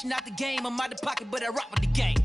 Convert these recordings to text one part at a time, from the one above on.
Fishing out the game, I'm out the pocket, but I rock with the game.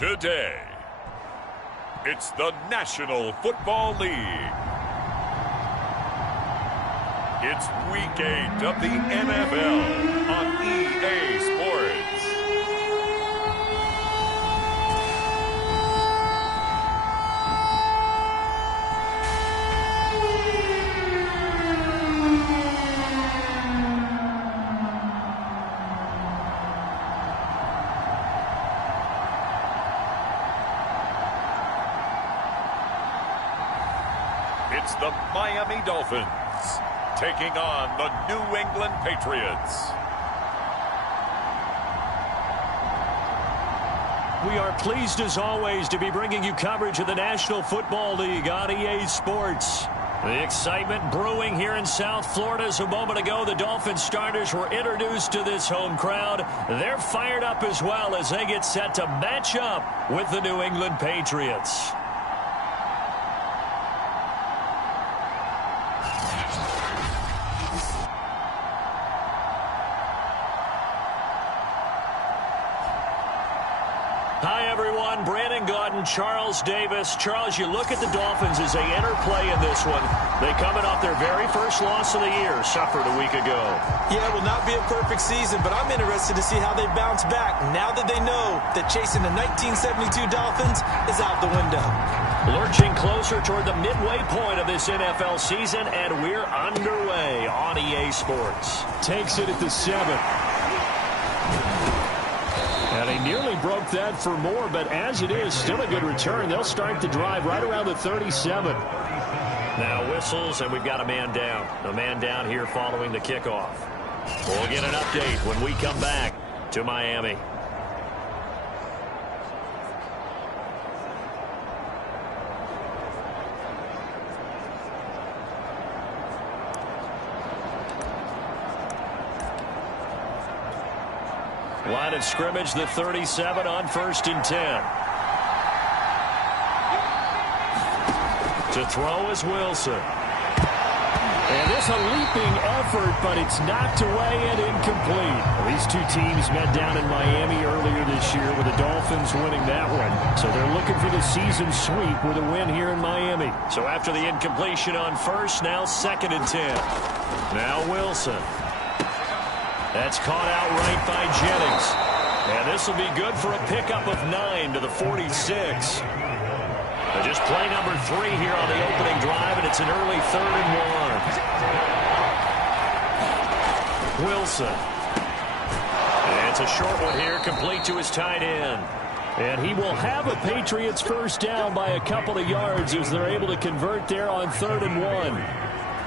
Today, it's the National Football League. It's Week 8 of the NFL on EA Sports. It's the Miami Dolphins taking on the New England Patriots. We are pleased as always to be bringing you coverage of the National Football League on EA Sports. The excitement brewing here in South Florida. As a moment ago, the Dolphins starters were introduced to this home crowd. They're fired up as well as they get set to match up with the New England Patriots. Hi, everyone. Brandon Gaudin, Charles Davis. Charles, you look at the Dolphins as they enter play in this one. They coming off their very first loss of the year, suffered a week ago. Yeah, it will not be a perfect season, but I'm interested to see how they bounce back now that they know that chasing the 1972 Dolphins is out the window. Lurching closer toward the midway point of this NFL season, and we're underway on EA Sports. Takes it at the 7. And they nearly broke that for more, but as it is, still a good return. They'll start the drive right around the 37. Now whistles, and we've got a man down. A man down here following the kickoff. We'll get an update when we come back to Miami. Line of scrimmage, the 37 on 1st and 10. To throw is Wilson. And this a leaping effort, but it's knocked away and incomplete. Well, these two teams met down in Miami earlier this year with the Dolphins winning that one. So they're looking for the season sweep with a win here in Miami. So after the incompletion on 1st, now 2nd and 10. Now Wilson. That's caught out right by Jennings. And this will be good for a pickup of 9 to the 46. Just play number 3 here on the opening drive, and it's an early 3rd and 1. Wilson. And it's a short one here, complete to his tight end. And he will have a Patriots first down by a couple of yards as they're able to convert there on 3rd and 1.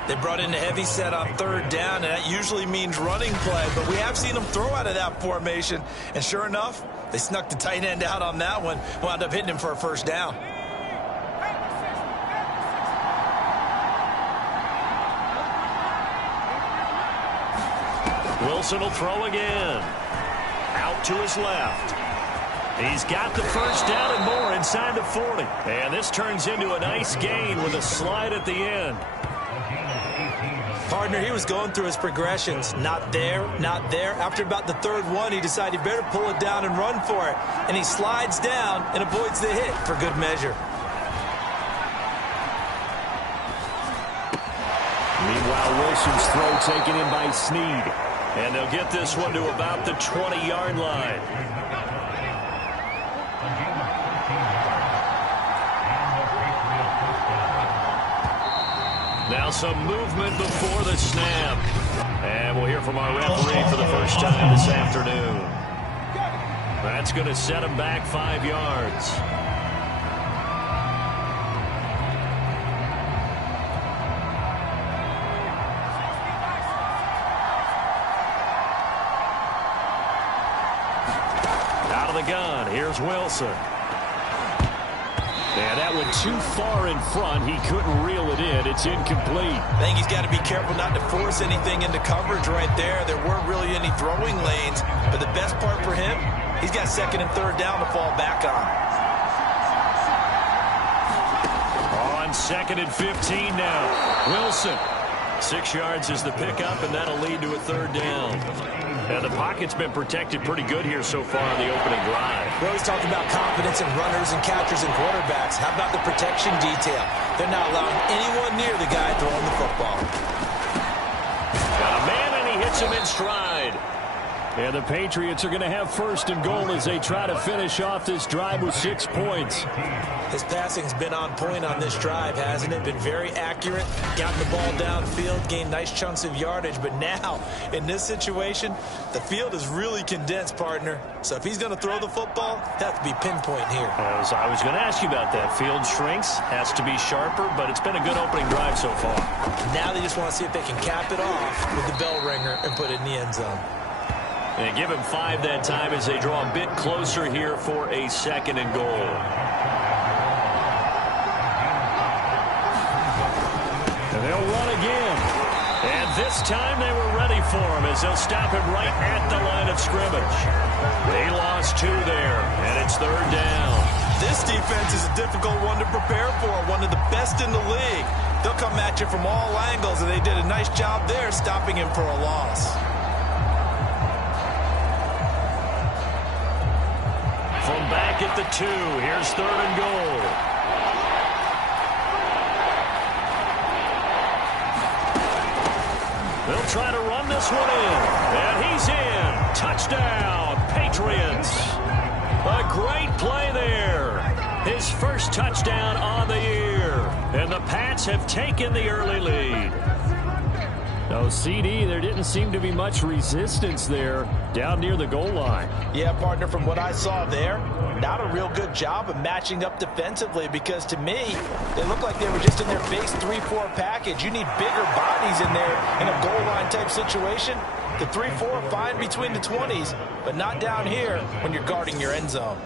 They brought in a heavy set on 3rd down, and that usually means running play, but we have seen them throw out of that formation, and sure enough, they snuck the tight end out on that one, wound up hitting him for a first down. Wilson will throw again. Out to his left. He's got the first down and more inside the 40. And this turns into a nice gain with a slide at the end. Partner, he was going through his progressions. Not there, not there. After about the 3rd one, he decided he better pull it down and run for it. And he slides down and avoids the hit for good measure. Meanwhile, Wilson's throw taken in by Snead. And they'll get this one to about the 20-yard line. Now some movement before the snap. And we'll hear from our referee for the first time this afternoon. That's going to set him back 5 yards. Out of the gun, here's Wilson. And that went too far in front. He couldn't reel it in. It's incomplete. I think he's got to be careful not to force anything into coverage right there. There weren't really any throwing lanes. But the best part for him, he's got 2nd and 3rd down to fall back on. On 2nd and 15 now. Wilson. 6 yards is the pickup, and that'll lead to a 3rd down. And the pocket's been protected pretty good here so far on the opening drive. We always talk about confidence in runners and catchers and quarterbacks. How about the protection detail? They're not allowing anyone near the guy throwing the football. Got a man, and he hits him in stride. And the Patriots are going to have first and goal as they try to finish off this drive with 6 points. His passing's been on point on this drive, hasn't it? Been very accurate, gotten the ball downfield, gained nice chunks of yardage. But now, in this situation, the field is really condensed, partner. So if he's going to throw the football, that has to be pinpoint here. As I was going to ask you about that. Field shrinks, has to be sharper, but it's been a good opening drive so far. Now they just want to see if they can cap it off with the bell ringer and put it in the end zone. And give him 5 that time as they draw a bit closer here for a second and goal. And they'll run again. And this time they were ready for him as they'll stop him right at the line of scrimmage. They lost 2 there, and it's 3rd down. This defense is a difficult one to prepare for, one of the best in the league. They'll come at you from all angles, and they did a nice job there stopping him for a loss. From back at the 2, here's 3rd and goal. They'll try to run this one in. And he's in. Touchdown, Patriots. A great play there. His first touchdown on the year. And the Pats have taken the early lead. No, CD, there didn't seem to be much resistance there down near the goal line. Yeah, partner, from what I saw there, not a real good job of matching up defensively because to me, they look like they were just in their base 3-4 package. You need bigger bodies in there in a goal line type situation. The 3-4 fine between the 20s, but not down here when you're guarding your end zone.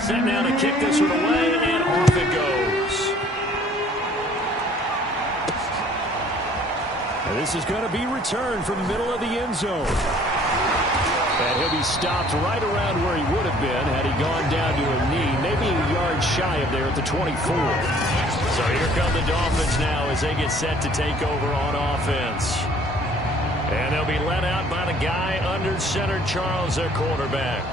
Set now to kick this one away, and off it goes. And this is going to be returned from the middle of the end zone. And he'll be stopped right around where he would have been had he gone down to a knee, maybe a yard shy of there at the 24. So here come the Dolphins now as they get set to take over on offense. And they'll be led out by the guy under center, Charles, their quarterback.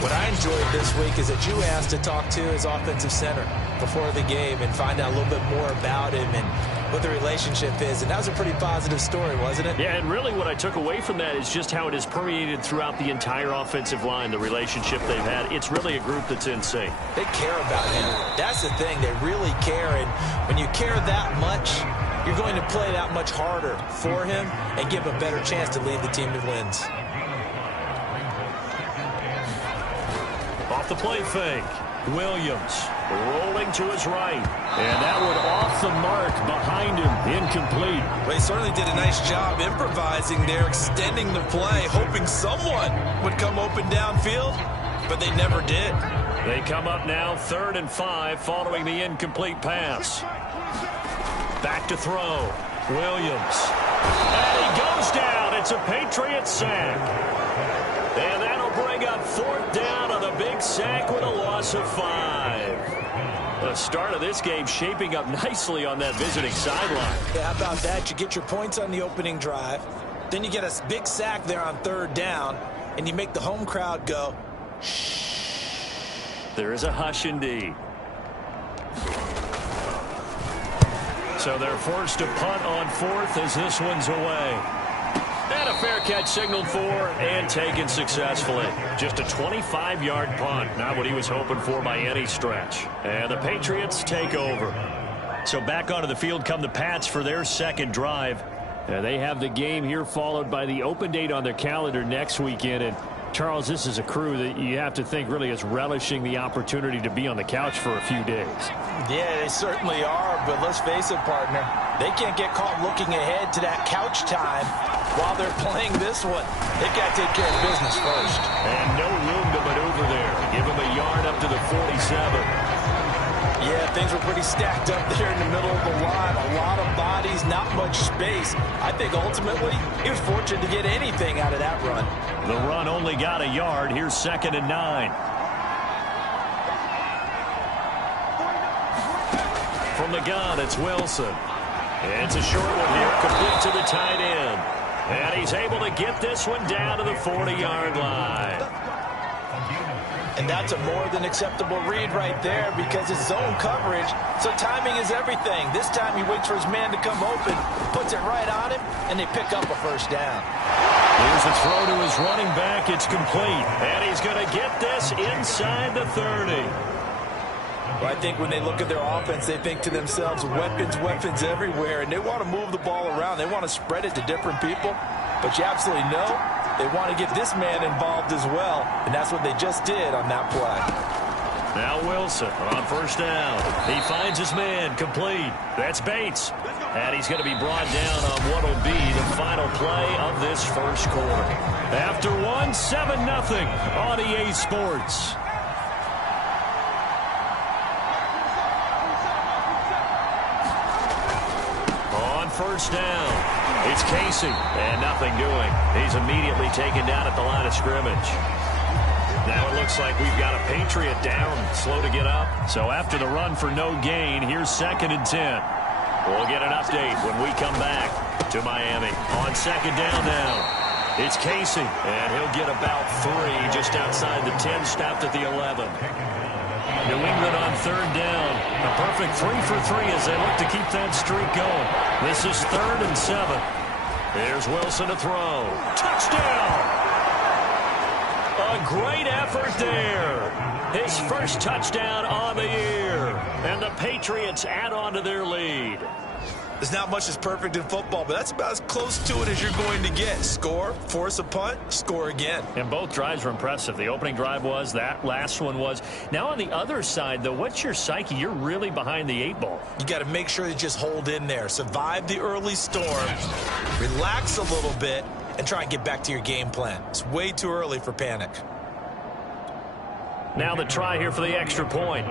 What I enjoyed this week is that you asked to talk to his offensive center before the game and find out a little bit more about him and what the relationship is. And that was a pretty positive story, wasn't it? Yeah, and really what I took away from that is just how it has permeated throughout the entire offensive line, the relationship they've had. It's really a group that's in sync. They care about him. That's the thing. They really care. And when you care that much, you're going to play that much harder for him and give him a better chance to lead the team to wins. Off the play fake. Williams rolling to his right. And that one off the mark behind him. Incomplete. Well, he certainly did a nice job improvising there, extending the play, hoping someone would come open downfield, but they never did. They come up now 3rd and 5 following the incomplete pass. Back to throw. Williams. And he goes down. It's a Patriot sack. And that'll bring up 4th down on the big sack with a loss of 5. The start of this game shaping up nicely on that visiting sideline. Yeah, how about that? You get your points on the opening drive. Then you get a big sack there on 3rd down, and you make the home crowd go, shh. There is a hush indeed. So they're forced to punt on 4th as this one's away. And a fair catch signaled for and taken successfully. Just a 25-yard punt. Not what he was hoping for by any stretch. And the Patriots take over. So back onto the field come the Pats for their second drive. They have the game here followed by the open date on their calendar next weekend. And Charles, this is a crew that you have to think really is relishing the opportunity to be on the couch for a few days. Yeah, they certainly are, but let's face it, partner. They can't get caught looking ahead to that couch time while they're playing this one. They've got to take care of business first. And no room to maneuver there. Give them a yard up to the 47. Yeah, things were pretty stacked up there in the middle of the line. A lot of bodies, not much space. I think ultimately he was fortunate to get anything out of that run. The run only got a yard. Here's 2nd and 9. From the gun, it's Wilson. It's a short one here, complete to the tight end. And he's able to get this one down to the 40-yard line. And that's a more than acceptable read right there because it's zone coverage, so timing is everything. This time he waits for his man to come open, puts it right on him, and they pick up a first down. Here's a throw to his running back. It's complete. And he's going to get this inside the 30. Well, I think when they look at their offense, they think to themselves, weapons, weapons everywhere, and they want to move the ball around. They want to spread it to different people, but you absolutely know they want to get this man involved as well, and that's what they just did on that play. Now Wilson on first down. He finds his man, complete. That's Bates. And he's going to be brought down on what will be the final play of this first quarter. After one, 7-0 on EA Sports. On first down, it's Casey, and nothing doing. He's immediately taken down at the line of scrimmage. Now it looks like we've got a Patriot down, slow to get up. So after the run for no gain, here's 2nd and 10. We'll get an update when we come back to Miami. On 2nd down now, it's Casey, and he'll get about 3 just outside the 10, stopped at the 11. New England on 3rd down. A perfect 3 for 3 as they look to keep that streak going. This is 3rd and 7. Here's Wilson to throw. Touchdown! A great effort there. His first touchdown on the year. And the Patriots add on to their lead. There's not much that's perfect in football, but that's about as close to it as you're going to get. Score, force a punt, score again. And both drives were impressive. The opening drive was, that last one was. Now on the other side, though, what's your psyche? You're really behind the 8 ball. You got to make sure you just hold in there. Survive the early storm, relax a little bit, and try and get back to your game plan. It's way too early for panic. Now the try here for the extra point.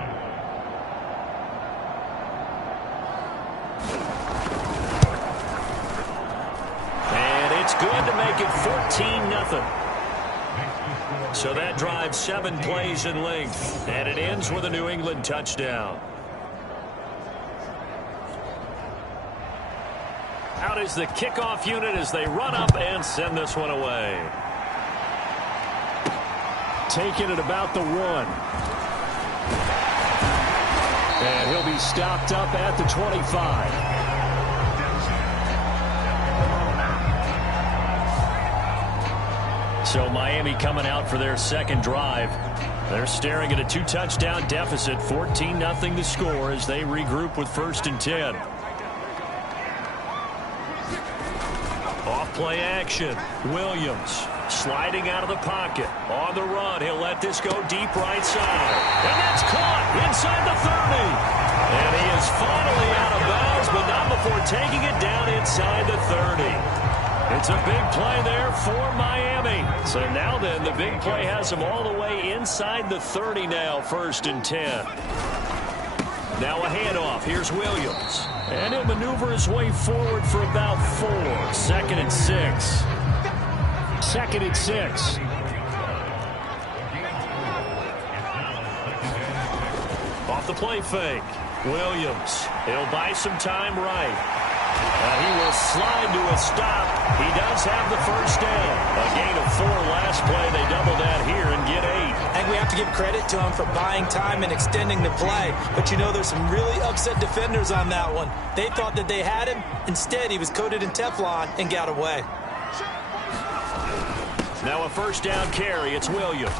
And it's good to make it 14-0. So that drives 7 plays in length, and it ends with a New England touchdown. Out is the kickoff unit as they run up and send this one away. Taken at about the 1. And he'll be stopped up at the 25. So Miami coming out for their 2nd drive. They're staring at a 2-touchdown deficit, 14-0 to score as they regroup with 1st and 10. Off-play action. Williams sliding out of the pocket. On the run, he'll let this go deep right side. And that's caught inside the 30. And he is finally out of bounds, but not before taking it down inside the 30. It's a big play there for Miami. So now then, the big play has him all the way inside the 30 now, 1st and 10. Now a handoff. Here's Williams. And he'll maneuver his way forward for about 4. 2nd and 6. 2nd and 6. Off the play fake. Williams. He'll buy some time right. He will slide to a stop. He does have the first down. A gain of 4 last play. They double that here and get 8. I think we have to give credit to him for buying time and extending the play. But you know, there's some really upset defenders on that one. They thought that they had him. Instead, he was coated in Teflon and got away. Now a first down carry. It's Williams.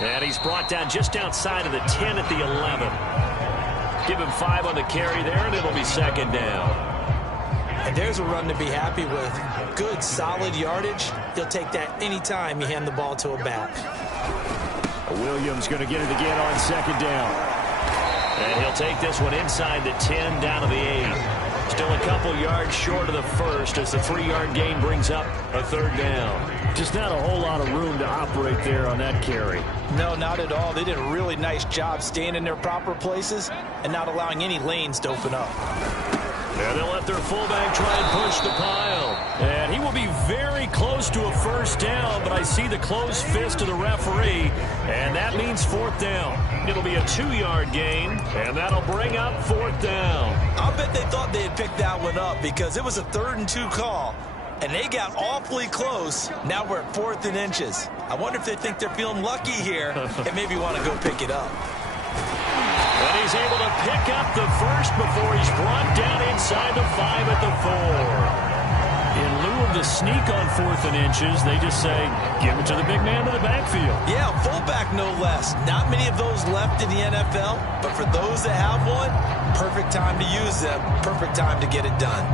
And he's brought down just outside of the 10 at the 11. Give him 5 on the carry there, and it'll be 2nd down. And there's a run to be happy with. Good, solid yardage. He'll take that anytime you hand the ball to a back. Williams going to get it again on 2nd down. And he'll take this one inside the 10 down to the 8. Still a couple yards short of the first as the 3-yard gain brings up a 3rd down. Just not a whole lot of room to operate there on that carry. No, not at all. They did a really nice job staying in their proper places and not allowing any lanes to open up. And they'll let their fullback try and push the pile. And he will be very close to a first down, but I see the closed fist of the referee, and that means fourth down. It'll be a 2-yard gain, and that'll bring up fourth down. I'll bet they thought they had picked that one up because it was a 3rd and 2 call, and they got awfully close. Now we're at 4th and inches. I wonder if they think they're feeling lucky here and maybe want to go pick it up. And he's able to pick up the first before he's brought down inside the 5 at the 4. In lieu of the sneak on 4th and inches, they just say, give it to the big man in the backfield. Yeah, fullback no less. Not many of those left in the NFL, but for those that have one, perfect time to use them, perfect time to get it done.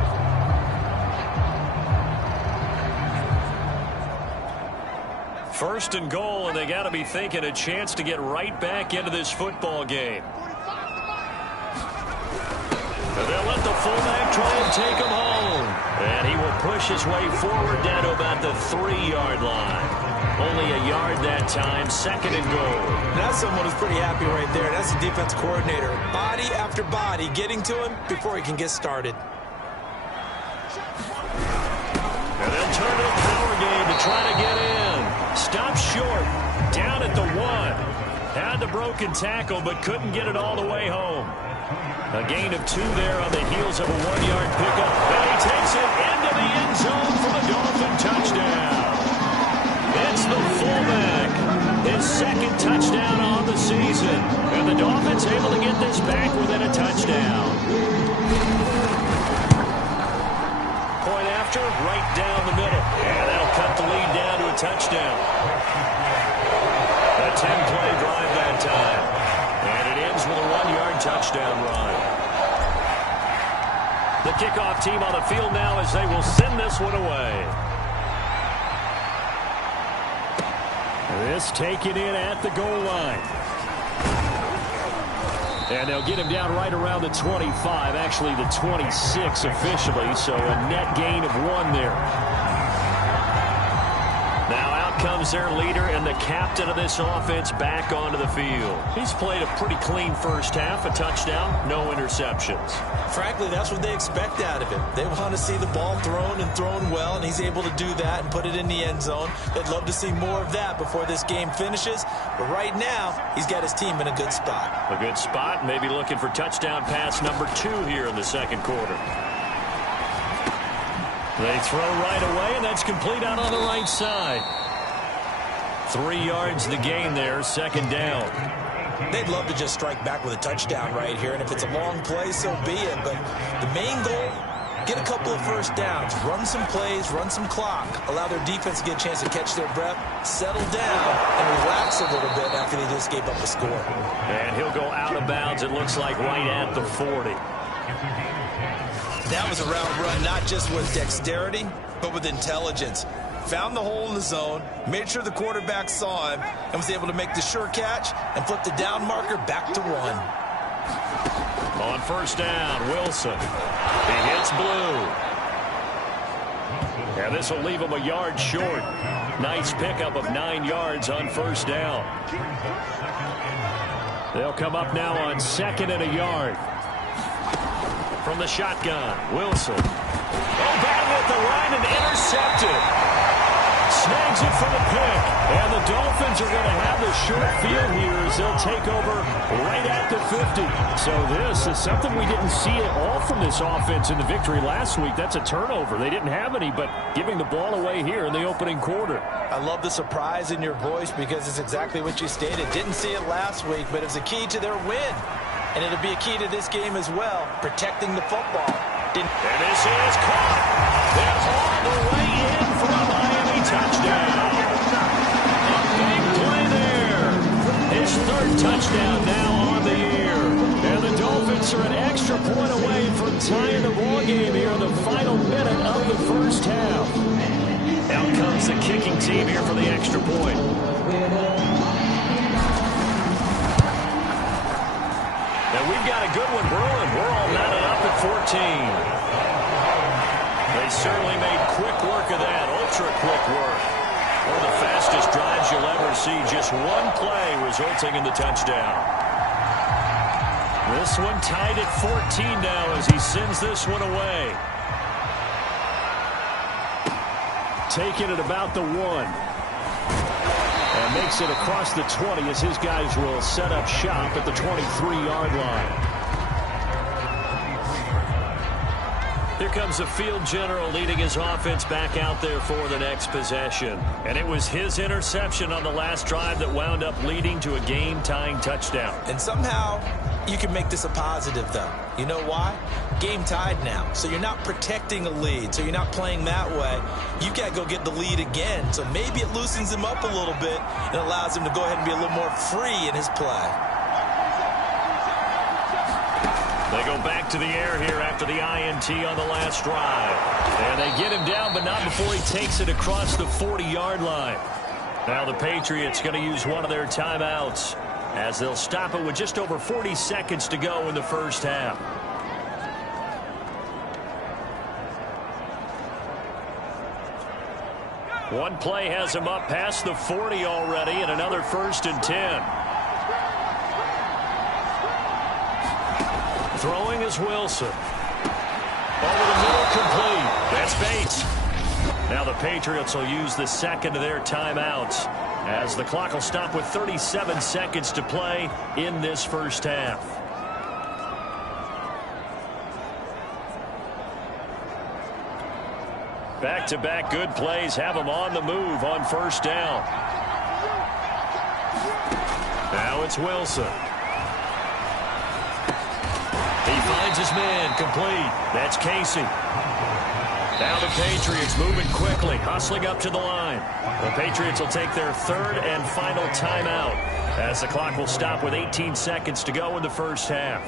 First and goal, and they got to be thinking a chance to get right back into this football game. And they'll let the fullback try and take him home. And he will push his way forward down to about the 3-yard line. Only a yard that time, 2nd and goal. That's someone who's pretty happy right there. That's the defense coordinator. Body after body getting to him before he can get started. And they'll turn to the power game to try to get in. Stop short, down at the 1. Had the broken tackle, but couldn't get it all the way home. A gain of 2 there on the heels of a 1-yard pickup. And he takes it into the end zone for the Dolphin touchdown. It's the fullback. His 2nd touchdown on the season. And the Dolphins able to get this back within a touchdown. Point after, right down the middle. And that'll cut the lead down to a touchdown. A 10-play drive that time. And it ends with a 1-yard touchdown run. The kickoff team on the field now as they will send this one away. This taken in at the goal line. And they'll get him down right around the 25, actually the 26 officially, so a net gain of 1 there. Now out comes their leader and the captain of this offense back onto the field. He's played a pretty clean first half, a touchdown, no interceptions. Frankly, that's what they expect out of him. They want to see the ball thrown and thrown well, and he's able to do that and put it in the end zone. They'd love to see more of that before this game finishes, but right now, he's got his team in a good spot. A good spot, maybe looking for touchdown pass number 2 here in the 2nd quarter. They throw right away, and that's complete out on the right side. 3 yards the gain there, 2nd down. They'd love to just strike back with a touchdown right here, and if it's a long play, so be it. But the main goal, get a couple of first downs, run some plays, run some clock, allow their defense to get a chance to catch their breath, settle down, and relax a little bit after they just gave up a score. And he'll go out of bounds, it looks like, right at the 40. That was a route run, not just with dexterity, but with intelligence. Found the hole in the zone, made sure the quarterback saw him, and was able to make the sure catch and flip the down marker back to 1. On first down, Wilson. He hits blue. And this will leave him a yard short. Nice pickup of 9 yards on first down. They'll come up now on 2nd and a yard. From the shotgun, Wilson. Oh, batting at the line and intercepted. Snags it for the pick. And the Dolphins are going to have the short field here as they'll take over right at the 50. So this is something we didn't see at all from this offense in the victory last week. That's a turnover. They didn't have any, but giving the ball away here in the opening quarter. I love the surprise in your voice because it's exactly what you stated. Didn't see it last week, but it was a key to their win. And it'll be a key to this game as well, protecting the football. And this is caught. That's all the way in for a Miami touchdown. A big play there. His 3rd touchdown now on the year. And the Dolphins are an extra point away from tying the ball game here in the final minute of the first half. Out comes the kicking team here for the extra point. And we've got a good one brewing. We're all knotted up at 14. They certainly made quick work of that, ultra-quick work. One of the fastest drives you'll ever see. Just one play resulting in the touchdown. This one tied at 14 now as he sends this one away. Taking it about the 1. And makes it across the 20 as his guys will set up shop at the 23-yard line. Here comes the field general leading his offense back out there for the next possession. And it was his interception on the last drive that wound up leading to a game-tying touchdown. And somehow you can make this a positive, though. You know why? Game tied now. So you're not protecting a lead. So you're not playing that way. You got to go get the lead again. So maybe it loosens him up a little bit and allows him to go ahead and be a little more free in his play. They go back to the air here after the INT on the last drive. And they get him down, but not before he takes it across the 40-yard line. Now the Patriots going to use one of their timeouts as they'll stop it with just over 40 seconds to go in the first half. One play has him up past the 40 already, and another 1st and 10. Throwing is Wilson. Over the middle, complete. That's Bates. Now the Patriots will use the second of their timeouts as the clock will stop with 37 seconds to play in this first half. Back-to-back good plays have them on the move on first down. Now it's Wilson. He finds his man, complete. That's Casey. Now the Patriots moving quickly, hustling up to the line. The Patriots will take their 3rd and final timeout as the clock will stop with 18 seconds to go in the first half.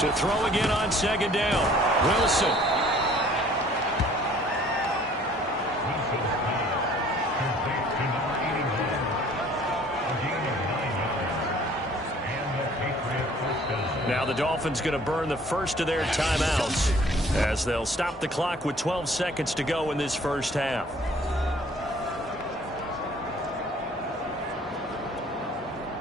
To throw again on 2nd down, Wilson. Now the Dolphins going to burn the first of their timeouts as they'll stop the clock with 12 seconds to go in this first half.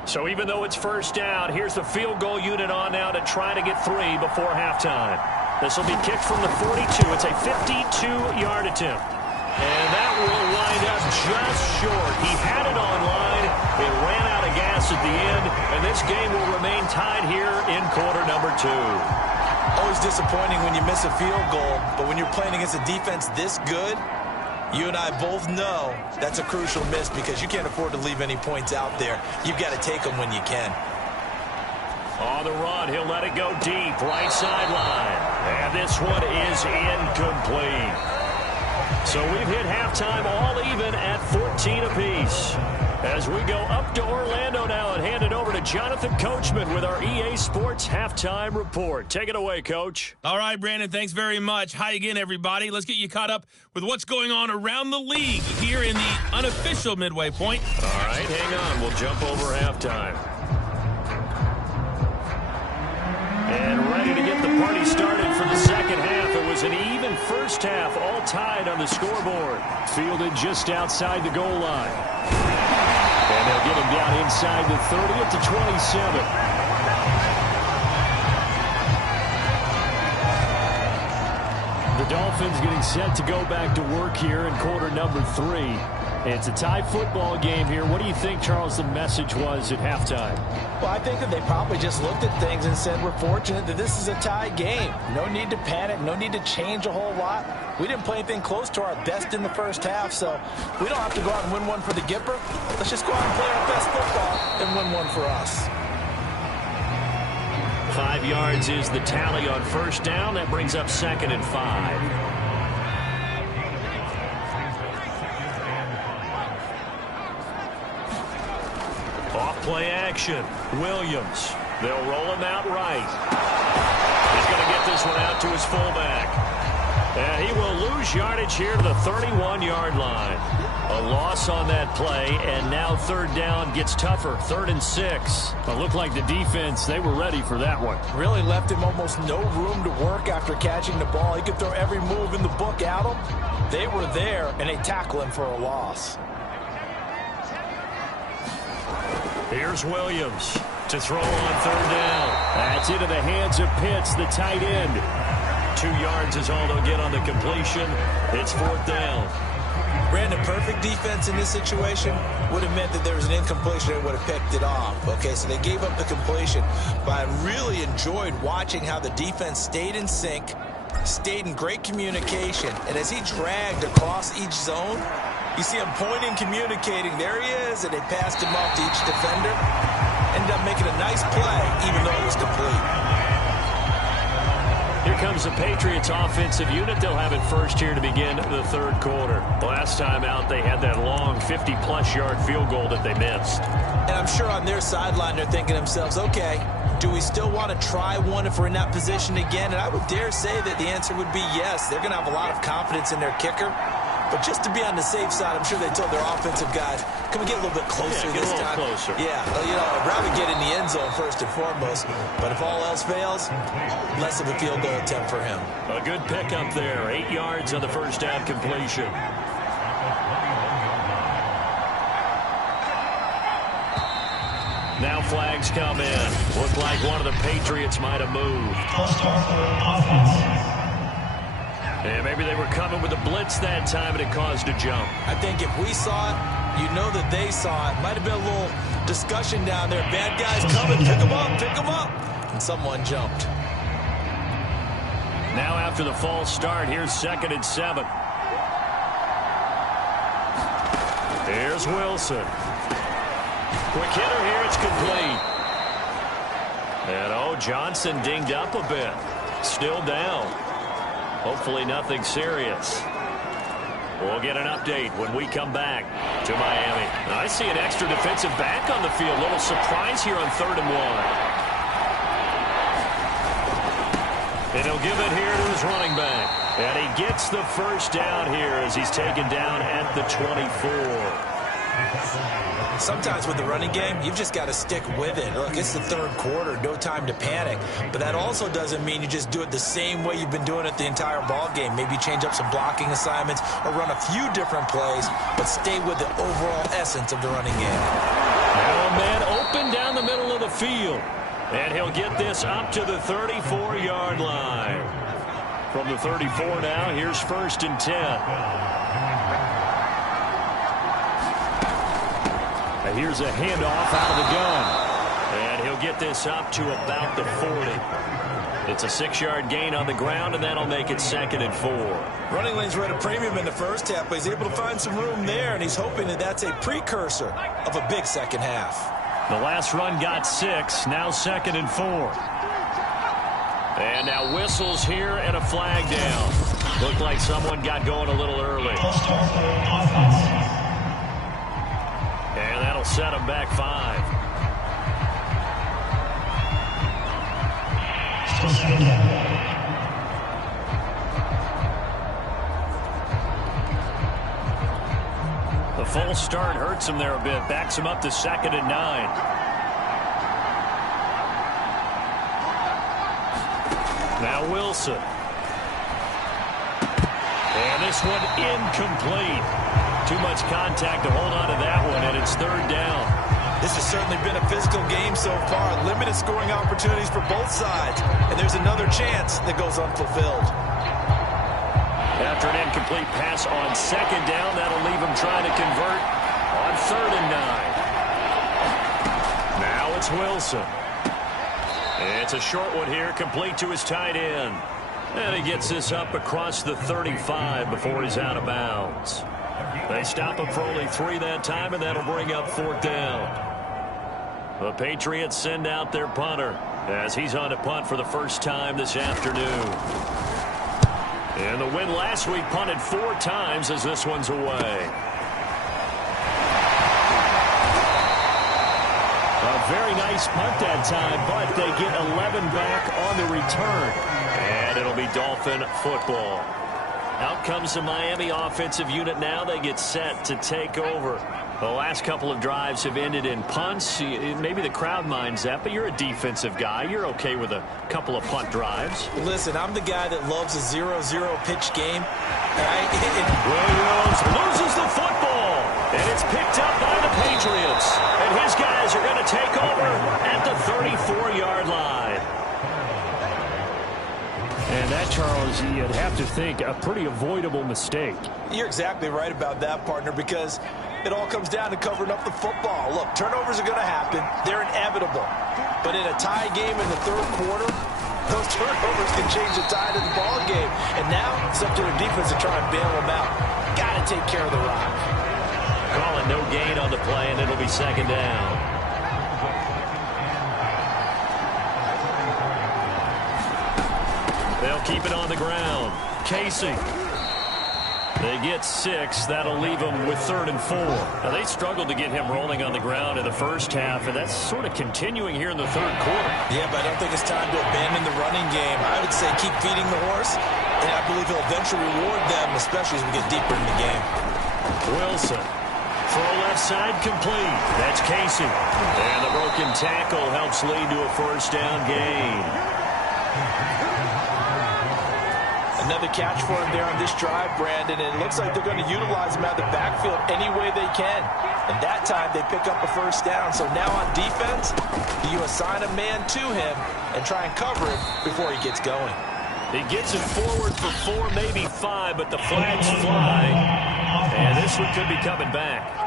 So even though it's first down, here's the field goal unit on now to try to get 3 before halftime. This will be kicked from the 42. It's a 52-yard attempt. And that will wind up just short. He had it on line. It ran out of gas at the end, and this game will remain tied here in quarter number 2. Always disappointing when you miss a field goal, but when you're playing against a defense this good, you and I both know that's a crucial miss because you can't afford to leave any points out there. You've got to take them when you can. On the run, he'll let it go deep, right sideline. And this one is incomplete. So we've hit halftime all even at 14 apiece. As we go up to Orlando now and hand it over to Jonathan Coachman with our EA Sports Halftime Report. Take it away, Coach. All right, Brandon, thanks very much. Hi again, everybody. Let's get you caught up with what's going on around the league here in the unofficial midway point. All right, hang on. We'll jump over halftime. And ready to get the party started for the second half. It was an even first half, all tied on the scoreboard. Fielded just outside the goal line. And they'll get him down inside the 30 at the 27. The Dolphins getting set to go back to work here in quarter number 3. It's a tie football game here. What do you think, Charles, the message was at halftime? Well, I think that they probably just looked at things and said, we're fortunate that this is a tie game. No need to panic. No need to change a whole lot. We didn't play anything close to our best in the first half, so we don't have to go out and win one for the Gipper. Let's just go out and play our best football and win one for us. 5 yards is the tally on first down. That brings up 2nd and 5. Off-play action. Williams. They'll roll him out right. He's going to get this one out to his fullback. And he will lose yardage here to the 31-yard line. A loss on that play, and now third down gets tougher. 3rd and 6. It looked like the defense, they were ready for that one. Really left him almost no room to work after catching the ball. He could throw every move in the book at him. They were there, and they tackle him for a loss. Here's Williams to throw on 3rd down. That's into the hands of Pitts, the tight end. 2 yards is all they'll get on the completion. It's 4th down. Brandon, perfect defense in this situation would have meant that there was an incompletion and would have picked it off. Okay, so they gave up the completion. But I really enjoyed watching how the defense stayed in sync, stayed in great communication, and as he dragged across each zone, you see him pointing, communicating. There he is, and they passed him off to each defender. Ended up making a nice play, even though it was complete. Here comes the Patriots offensive unit. They'll have it first here to begin the 3rd quarter. Last time out, they had that long 50-plus yard field goal that they missed. And I'm sure on their sideline, they're thinking to themselves, okay, do we still want to try one if we're in that position again? And I would dare say that the answer would be yes. They're going to have a lot of confidence in their kicker. But just to be on the safe side, I'm sure they told their offensive guys, can we get a little bit closer this time? Closer. Yeah, you know, I'd rather get in the end zone first and foremost. But if all else fails, less of a field goal attempt for him. A good pickup there. 8 yards on the first down completion. Now flags come in. Looked like one of the Patriots might have moved. Yeah, maybe they were coming with a blitz that time, and it caused a jump. I think if we saw it, you know that they saw it. Might have been a little discussion down there. Bad guys coming. Pick them up. Pick them up. And someone jumped. Now after the false start, here's 2nd and 7. Here's Wilson. Quick hitter here. It's complete. And, Johnson dinged up a bit. Still down. Hopefully nothing serious. We'll get an update when we come back to Miami. Now, I see an extra defensive back on the field. Little surprise here on 3rd and 1. And he'll give it here to his running back. And he gets the first down here as he's taken down at the 24. Sometimes with the running game, you've just got to stick with it. Look, it's the 3rd quarter, no time to panic. But that also doesn't mean you just do it the same way you've been doing it the entire ball game. Maybe change up some blocking assignments or run a few different plays, but stay with the overall essence of the running game. Now a man open down the middle of the field. And he'll get this up to the 34-yard line. From the 34 now, here's 1st and 10. Here's a handoff out of the gun. And he'll get this up to about the 40. It's a 6-yard gain on the ground, and that'll make it 2nd and 4. Running lanes were at a premium in the first half, but he's able to find some room there, and he's hoping that that's a precursor of a big second half. The last run got 6, now 2nd and 4. And now whistles here and a flag down. Looked like someone got going a little early. And that'll set him back 5. The false start hurts him there a bit. Backs him up to 2nd and 9. Now Wilson. And this one incomplete. Too much contact to hold on to that one, and it's 3rd down. This has certainly been a physical game so far. Limited scoring opportunities for both sides. And there's another chance that goes unfulfilled. After an incomplete pass on 2nd down, that'll leave him trying to convert on 3rd and 9. Now it's Wilson. It's a short one here, complete to his tight end. And he gets this up across the 35 before he's out of bounds. They stop him for only 3 that time, and that'll bring up 4th down. The Patriots send out their punter as he's on to punt for the first time this afternoon. And the win last week punted 4 times as this one's away. A very nice punt that time, but they get 11 back on the return. And it'll be Dolphin football. Out comes the Miami offensive unit now. They get set to take over. The last couple of drives have ended in punts. Maybe the crowd minds that, but you're a defensive guy. You're okay with a couple of punt drives. Listen, I'm the guy that loves a 0-0 pitch game. Williams loses the football, and it's picked up by the Patriots. And his guys are going to take over at the 34-yard line. And that, Charles, you'd have to think a pretty avoidable mistake. You're exactly right about that, partner, because it all comes down to covering up the football. Look, turnovers are going to happen. They're inevitable. But in a tie game in the third quarter, those turnovers can change the tide of the ball game. And now it's up to their defense to try and bail them out. Got to take care of the rock. Calling no gain on the play, and it'll be second down. They'll keep it on the ground. Casey. They get 6. That'll leave them with 3rd and 4. Now, they struggled to get him rolling on the ground in the first half, and that's sort of continuing here in the third quarter. Yeah, but I don't think it's time to abandon the running game. I would say keep feeding the horse, and I believe he'll eventually reward them, especially as we get deeper in the game. Wilson. Throw left side complete. That's Casey. And the broken tackle helps lead to a first down gain. Another catch for him there on this drive, Brandon, and it looks like they're going to utilize him out of the backfield any way they can. And that time they pick up a first down. So now on defense, you assign a man to him and try and cover him before he gets going. He gets it forward for 4, maybe 5, but the flags fly. And this one could be coming back.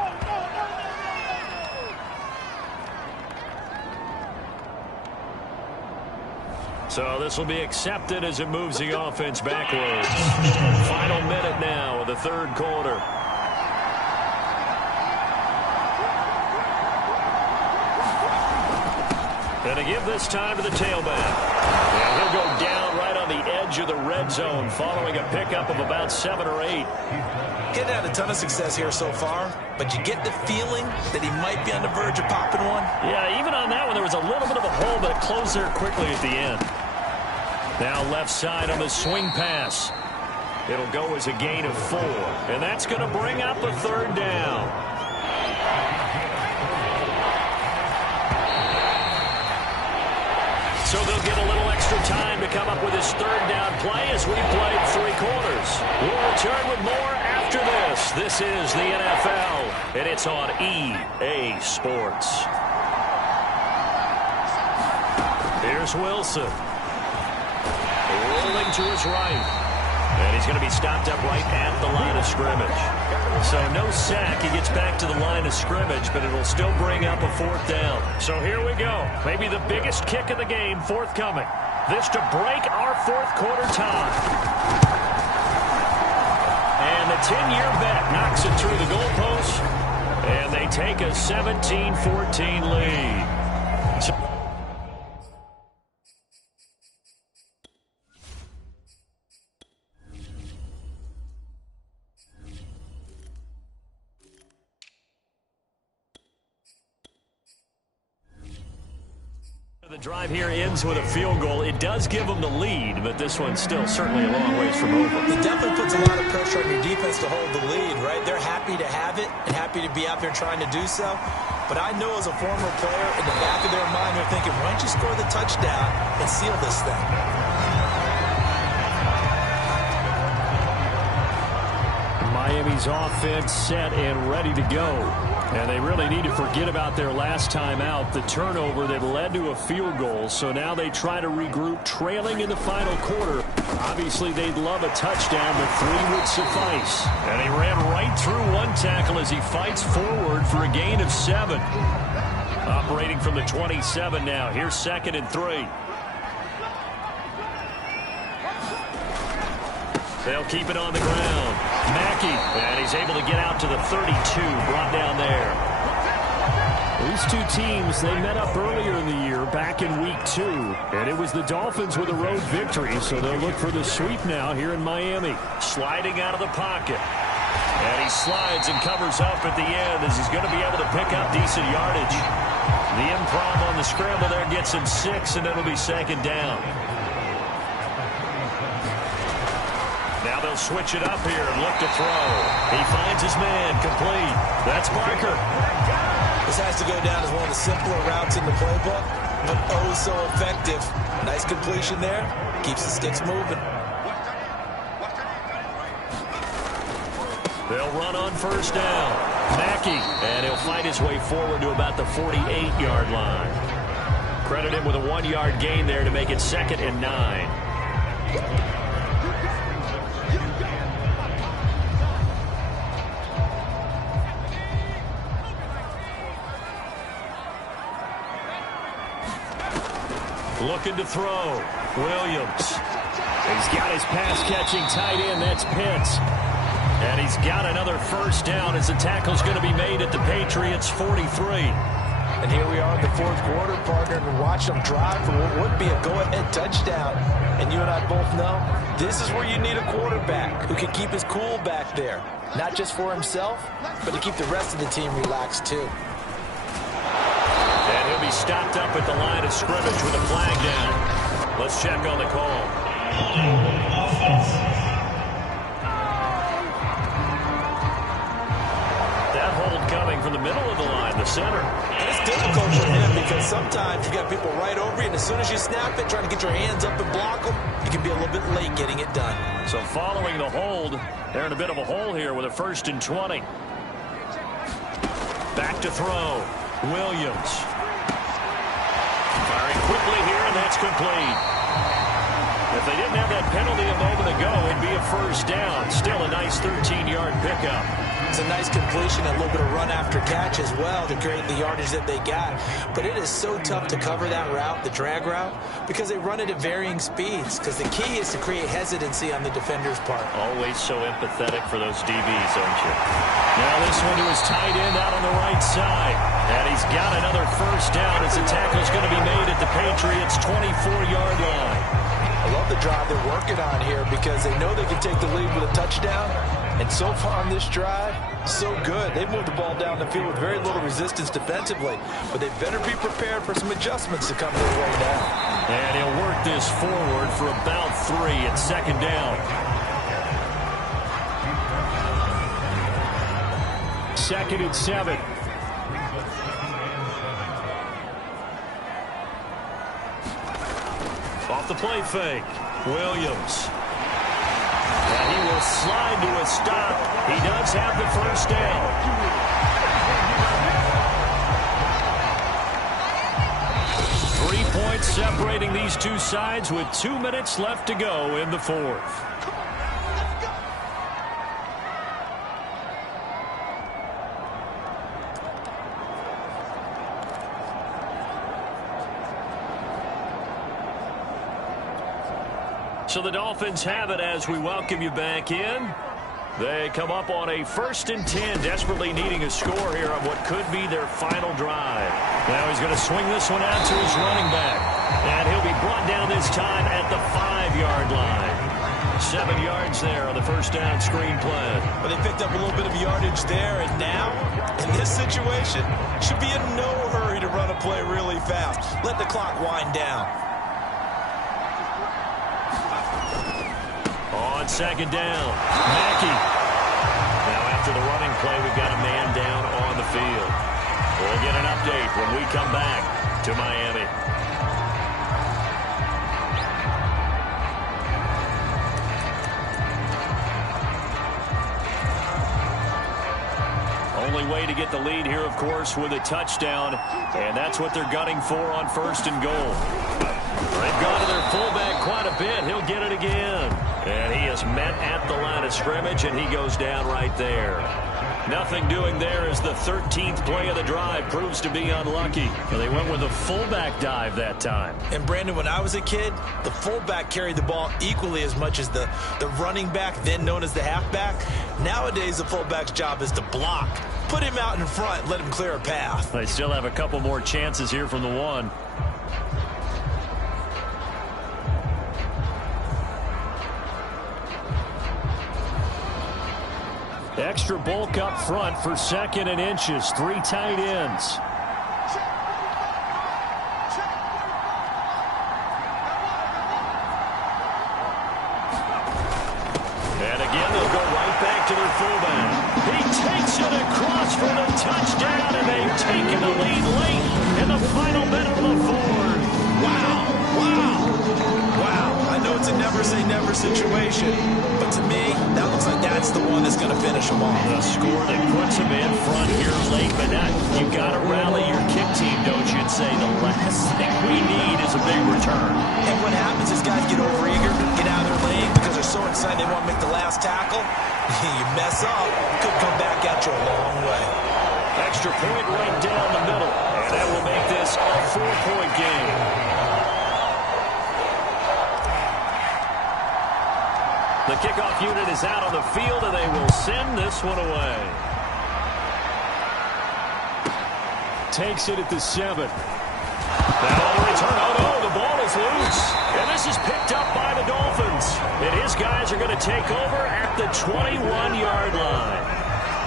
So this will be accepted as it moves the offense backwards. Final minute now of the third quarter. Going to give this time to the tailback. And he'll go down right on the edge of the red zone following a pickup of about 7 or 8. Getting had a ton of success here so far, but you get the feeling that he might be on the verge of popping one. Yeah, even on that one, there was a little bit of a hole, but it closed there quickly at the end. Now left side on the swing pass. It'll go as a gain of 4. And that's going to bring up a third down. So they'll get a little extra time to come up with his third down play as we've played 3 quarters. We'll return with more after this. This is the NFL, and it's on EA Sports. Here's Wilson. Rolling to his right. And he's going to be stopped up right at the line of scrimmage. So no sack. He gets back to the line of scrimmage, but it'll still bring up a 4th down. So here we go. Maybe the biggest kick of the game forthcoming. This to break our 4th quarter tie. And the 10-year bet knocks it through the goalpost. And they take a 17-14 lead. The drive here ends with a field goal. It does give them the lead, but this one's still certainly a long ways from over. It definitely puts a lot of pressure on your defense to hold the lead, right? They're happy to have it and happy to be out there trying to do so. But I know as a former player, in the back of their mind, they're thinking, why don't you score the touchdown and seal this thing? Miami's offense set and ready to go. And they really need to forget about their last time out, the turnover that led to a field goal. So now they try to regroup, trailing in the final quarter. Obviously, they'd love a touchdown, but 3 would suffice. And he ran right through one tackle as he fights forward for a gain of 7. Operating from the 27 now. Here's 2nd and 3. They'll keep it on the ground. Mackey, and he's able to get out to the 32, brought down there. These 2 teams, they met up earlier in the year, back in week 2, and it was the Dolphins with a road victory, so they'll look for the sweep now here in Miami. Sliding out of the pocket. And he slides and covers up at the end as he's going to be able to pick up decent yardage. The improv on the scramble there gets him 6, and it'll be 2nd down. Now they'll they'll switch it up here and look to throw. He finds his man, complete. That's Barker. This has to go down as one of the simpler routes in the playbook, but oh so effective. Nice completion there. Keeps the sticks moving. They'll run on first down. Mackey, and he'll fight his way forward to about the 48-yard line. Credit him with a 1-yard gain there to make it 2nd and 9. Looking to throw. Williams. He's got his pass-catching tight end. That's Pitts. And he's got another first down as the tackle's going to be made at the Patriots' 43. And here we are in the fourth quarter, partner, and watch them drive for what would be a go-ahead touchdown. And you and I both know this is where you need a quarterback who can keep his cool back there. Not just for himself, but to keep the rest of the team relaxed, too. And he'll be stopped up at the line of scrimmage with a flag down. Let's check on the call. That hold coming from the middle of the line, the center. And it's difficult for him because sometimes you got people right over you, and as soon as you snap it, trying to get your hands up and block them, you can be a little bit late getting it done. So following the hold, they're in a bit of a hole here with a 1st and 20. Back to throw. Williams. Firing quickly here, and that's complete. If they didn't have that penalty a moment ago, it'd be a first down. Still a nice 13-yard pickup. It's a nice completion, a little bit of run after catch as well to create the yardage that they got. But it is so tough to cover that route, the drag route, because they run it at varying speeds. Because the key is to create hesitancy on the defender's part. Always so empathetic for those DBs, aren't you? Now this one to his tight end out on the right side. And he's got another first down as the tackle's going to be made at the Patriots' 24-yard line. I love the drive they're working on here because they know they can take the lead with a touchdown. And so far on this drive, so good. They've moved the ball down the field with very little resistance defensively. But they better be prepared for some adjustments to come their way now. And he'll work this forward for about 3 at 2nd down. 2nd and 7. Off the play fake. Williams. And he will slide to a stop. He does have the first down. 3 points separating these two sides with 2 minutes left to go in the fourth. So the Dolphins have it as we welcome you back in. They come up on a 1st and 10, desperately needing a score here on what could be their final drive. Now he's going to swing this one out to his running back. And he'll be brought down this time at the 5-yard line. 7 yards there on the first down screen play. But they picked up a little bit of yardage there, and now, in this situation, should be in no hurry to run a play really fast. Let the clock wind down. On 2nd down, Mackey. Now after the running play, we've got a man down on the field. We'll get an update when we come back to Miami. Only way to get the lead here, of course, with a touchdown, and that's what they're gunning for on 1st and goal. They've gone to their fullback quite a bit. He'll get it again. And he is met at the line of scrimmage, and he goes down right there. Nothing doing there as the 13th play of the drive proves to be unlucky. And they went with a fullback dive that time. And, Brandon, when I was a kid, the fullback carried the ball equally as much as the running back, then known as the halfback. Nowadays, the fullback's job is to block. Put him out in front, let him clear a path. They still have a couple more chances here from the one. Extra bulk up front for 2nd and inches. 3 tight ends. And touchdown, and they've taken the lead late in the final minute of the fourth. Wow. I know it's a never-say-never situation, but to me, that looks like that's the one that's going to finish them off. A score that puts them in front here late, but you've got to rally your kick team, don't you, and say the last thing we need is a big return. And what happens is guys get overeager, get out of their lane because they're so excited they want to make the last tackle. You mess up, could come back at you a long way. Extra point right down the middle, and that will make this a 4-point game. The kickoff unit is out on the field, and they will send this one away. Takes it at the 7. That on the return. Oh, no, the ball is loose. And this is picked up by the Dolphins. And his guys are going to take over at the 21-yard line.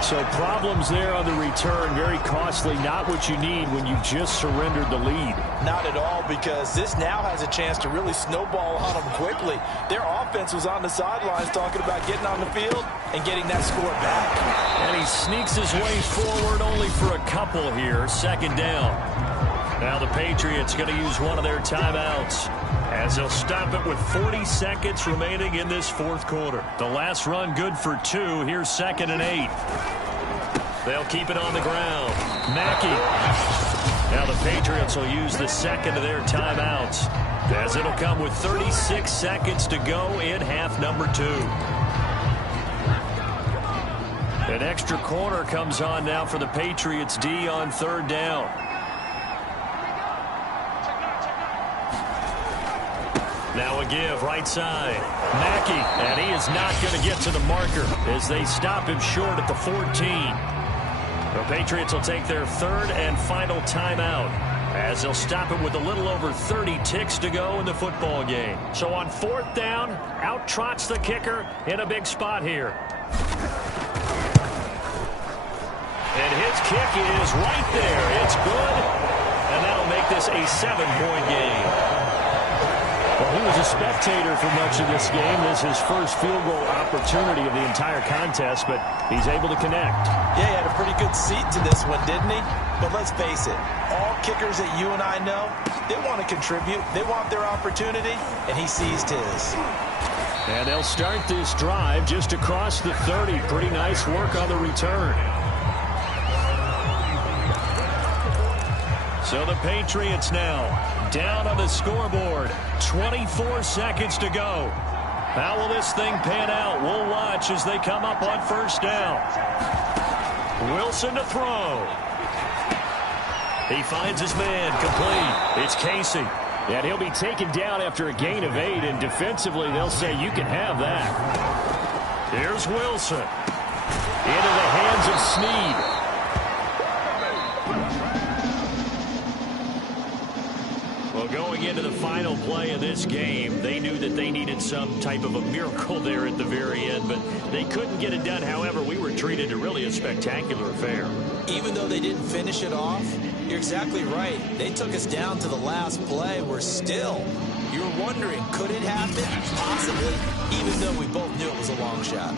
So problems there on the return. Very costly. Not what you need when you just surrendered the lead. Not at all, because this now has a chance to really snowball on them quickly. Their offense was on the sidelines talking about getting on the field and getting that score back. And he sneaks his way forward only for a couple here. Second down. Now the Patriots going to use one of their timeouts as they'll stop it with 40 seconds remaining in this fourth quarter. The last run good for 2. Here's 2nd and 8. They'll keep it on the ground. Mackey. Now the Patriots will use the second of their timeouts as it'll come with 36 seconds to go in half number 2. An extra corner comes on now for the Patriots D on 3rd down. Now a give right side. Mackey, and he is not going to get to the marker as they stop him short at the 14. The Patriots will take their 3rd and final timeout as they'll stop it with a little over 30 ticks to go in the football game. So on 4th down, out trots the kicker in a big spot here. And his kick is right there. It's good, and that'll make this a 7-point game. Well, he was a spectator for much of this game. This is his first field goal opportunity of the entire contest, but he's able to connect. Yeah, he had a pretty good seat to this one, didn't he? But let's face it, all kickers that you and I know, they want to contribute. They want their opportunity, and he seized his. And they'll start this drive just across the 30. Pretty nice work on the return. So the Patriots now down on the scoreboard. 24 seconds to go. How will this thing pan out? We'll watch as they come up on 1st down. Wilson to throw. He finds his man complete. It's Casey. And he'll be taken down after a gain of 8. And defensively, they'll say you can have that. Here's Wilson. Into the hands of Snead. Going into the final play of this game, they knew that they needed some type of a miracle there at the very end, but they couldn't get it done. However, we were treated to really a spectacular affair. Even though they didn't finish it off, you're exactly right. They took us down to the last play. We're still, you were wondering, could it happen? Possibly, even though we both knew it was a long shot.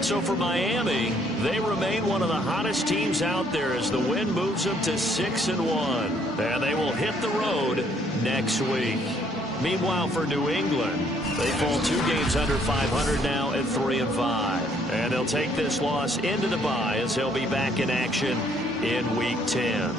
So for Miami, they remain one of the hottest teams out there as the win moves them to 6-1. And they will hit the road next week. Meanwhile, for New England, they fall 2 games under 500 now at 3-5. And they'll take this loss into the bye as they'll be back in action in Week 10.